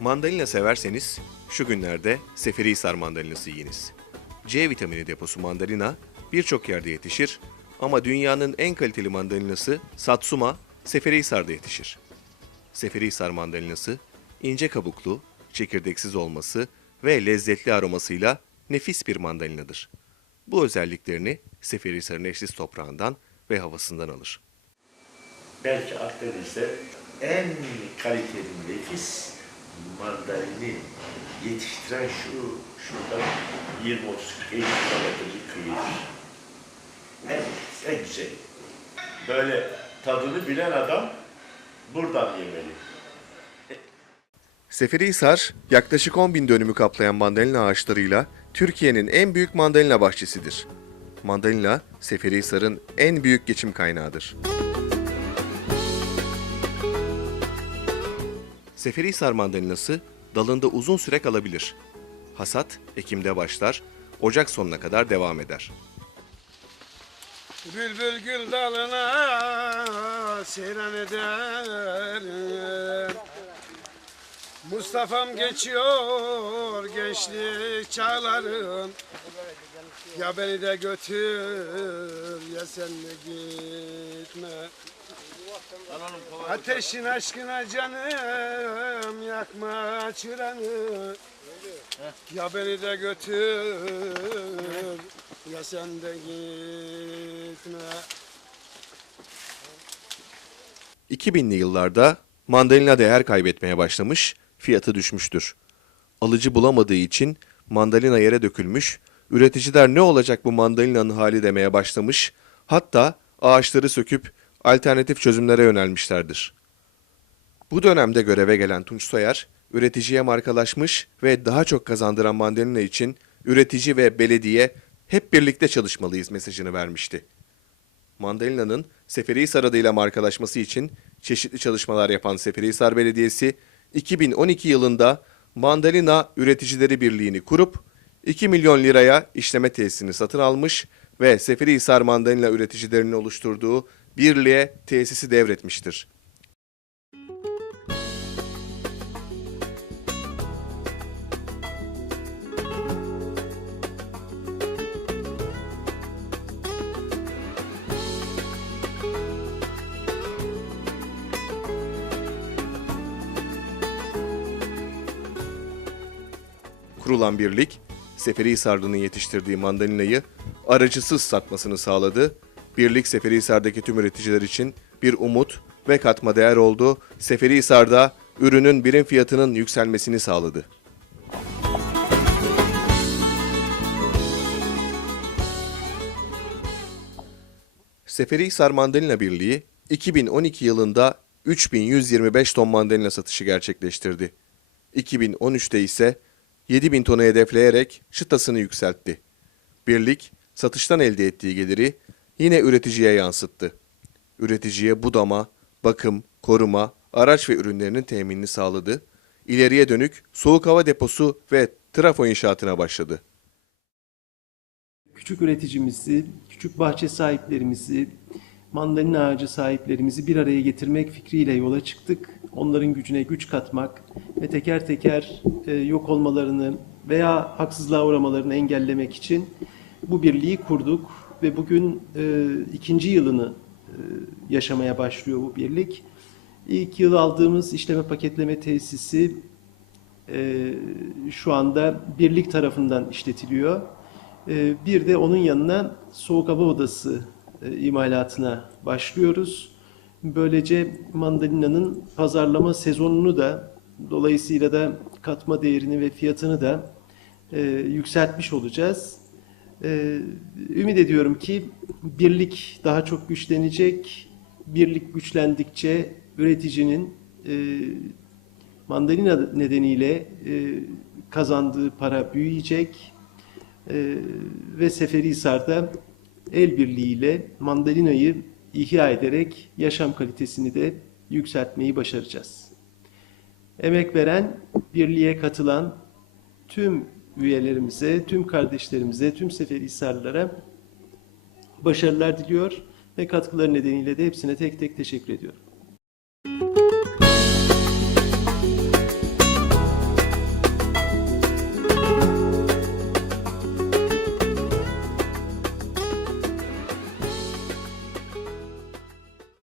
Mandalina severseniz şu günlerde Seferihisar mandalinası yiyiniz. C vitamini deposu mandalina birçok yerde yetişir ama dünyanın en kaliteli mandalinası Satsuma Seferihisar'da yetişir. Seferihisar mandalinası ince kabuklu, çekirdeksiz olması ve lezzetli aromasıyla nefis bir mandalinadır. Bu özelliklerini Seferihisar'ın eşsiz toprağından ve havasından alır. belki Akdeniz'de en kaliteli nefis mandalini yetiştiren şu şuradan 20-30 kilometrelik kıyıdır. En, en güzeli. Böyle tadını bilen adam buradan yemeli. Seferihisar, yaklaşık 10 bin dönümü kaplayan mandalina ağaçlarıyla Türkiye'nin en büyük mandalina bahçesidir. Mandalina, Seferihisar'ın en büyük geçim kaynağıdır. Seferihisar mandalinası dalında uzun süre kalabilir. Hasat Ekim'de başlar, Ocak sonuna kadar devam eder. Bülbül gül dalına seyran eder Mustafa'm geçiyor gençlik çağların Ya beni de götür ya sen de gitme. Ateşin aşkına canım yakma çıranı Ya beni de götür ya sen de gitme 2000'li yıllarda mandalina değer kaybetmeye başlamış, fiyatı düşmüştür. Alıcı bulamadığı için mandalina yere dökülmüş, üreticiler ne olacak bu mandalinanın hali demeye başlamış, hatta ağaçları söküp alternatif çözümlere yönelmişlerdir. Bu dönemde göreve gelen Tunç Soyer, üreticiye markalaşmış ve daha çok kazandıran mandalina için üretici ve belediye hep birlikte çalışmalıyız mesajını vermişti. Mandalina'nın Seferihisar adıyla markalaşması için çeşitli çalışmalar yapan Seferihisar Belediyesi 2012 yılında Mandalina Üreticileri Birliği'ni kurup 2 milyon liraya işleme tesisini satın almış ve Seferihisar Mandalina üreticilerinin oluşturduğu birliğe tesisi devretmiştir. Kurulan birlik, Seferihisarlı'nın yetiştirdiği mandalinayı aracısız satmasını sağladı. Birlik Seferihisar'daki tüm üreticiler için bir umut ve katma değer oldu. Seferihisar'da ürünün birim fiyatının yükselmesini sağladı. Seferihisar Mandalina Birliği 2012 yılında 3125 ton mandalina satışı gerçekleştirdi. 2013'te ise 7000 tonu hedefleyerek çıtasını yükseltti. Birlik, satıştan elde ettiği geliri yine üreticiye yansıttı. Üreticiye budama, bakım, koruma, araç ve ürünlerinin teminini sağladı. İleriye dönük soğuk hava deposu ve trafo inşaatına başladı. küçük üreticimizi, küçük bahçe sahiplerimizi, mandalina ağacı sahiplerimizi bir araya getirmek fikriyle yola çıktık. Onların gücüne güç katmak ve teker teker e, yok olmalarını veya haksızlığa uğramalarını engellemek için bu birliği kurduk ve bugün e, ikinci yılını e, yaşamaya başlıyor bu birlik. İlk yıl aldığımız işleme paketleme tesisi e, şu anda birlik tarafından işletiliyor. E, bir de onun yanına soğuk hava odası e, imalatına başlıyoruz. Böylece mandalina'nın pazarlama sezonunu da dolayısıyla da katma değerini ve fiyatını da e, yükseltmiş olacağız. E, ümit ediyorum ki birlik daha çok güçlenecek. Birlik güçlendikçe üreticinin e, mandalina nedeniyle e, kazandığı para büyüyecek e, ve Seferihisar'da el birliğiyle mandalinayı ihya ederek yaşam kalitesini de yükseltmeyi başaracağız. Emek veren, birliğe katılan tüm üyelerimize, tüm kardeşlerimize, tüm Seferihisarlılara başarılar diliyor ve katkıları nedeniyle de hepsine tek tek teşekkür ediyorum.